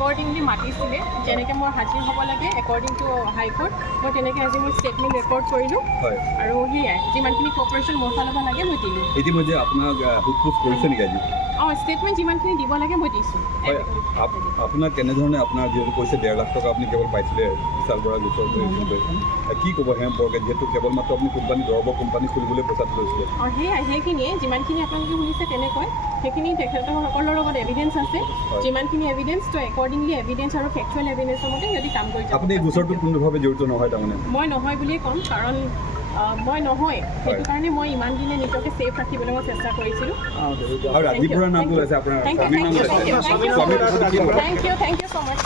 Accordingly মাতিছিলে যেনেকৈ মই হাজিৰ হ'ব লাগে একৰ্ডিং টু হাইকোৰ্ট মই তেনেকৈ আজি মোৰ ষ্টেটমেণ্ট ৰেকৰ্ড কৰিলোঁ আৰু সেয়াই যিমানখিনি কপাৰেশ্যন মোৰ ফালৰ পৰা লাগে মই দিলোঁ। ইতিমধ্যে আপোনাক সোধ কৰিছে নেকি আজি? অঁ ষ্টেটমেণ্ট যিমানখিনি দিব লাগে মই দিছোঁ। আপোনাক কেনেধৰণে আপোনাৰ যিহেতু কৈছে 1.5 লাখ টকা আপুনি কেৱল পাইছিলে বিশাল বৰা গোচৰ কি ক'ব সেই সম্পৰ্কে যিহেতু কেৱল মাত্ৰ আপুনি কোম্পানী দৰবৰ কোম্পানী খুলিবলৈ পইচাটো লৈছিলে? অঁ সেয়াই সেইখিনিয়ে যিমানখিনি আপোনালোকে শুনিছে তেনেকৈ সেইখিনি তেখেতসকলৰ লগত এভিডেঞ্চ আছে যিমানখিনি এভিডেঞ্চ তো একৰ্ডিংলি এভিডেঞ্চ আৰু ফেক্সুৱেল এভিডেঞ্চৰ মতে সিহঁতি কাম কৰি যাব। আপুনি এই গোচৰটোত কোনোভাৱে জড়িত নহয় তাৰমানে? মই নহয় বুলিয়ে ক'ম কাৰণ মই নহয় সেইটো কাৰণে মই ইমান দিনে নিজকে ছেফ ৰাখিবলৈ মই চেষ্টা কৰিছিলোঁ। আৰু ৰাজীৱ বৰাৰ নামটো আছে আপোনাৰ স্বামীৰ নাম আছে? Thank you so' much.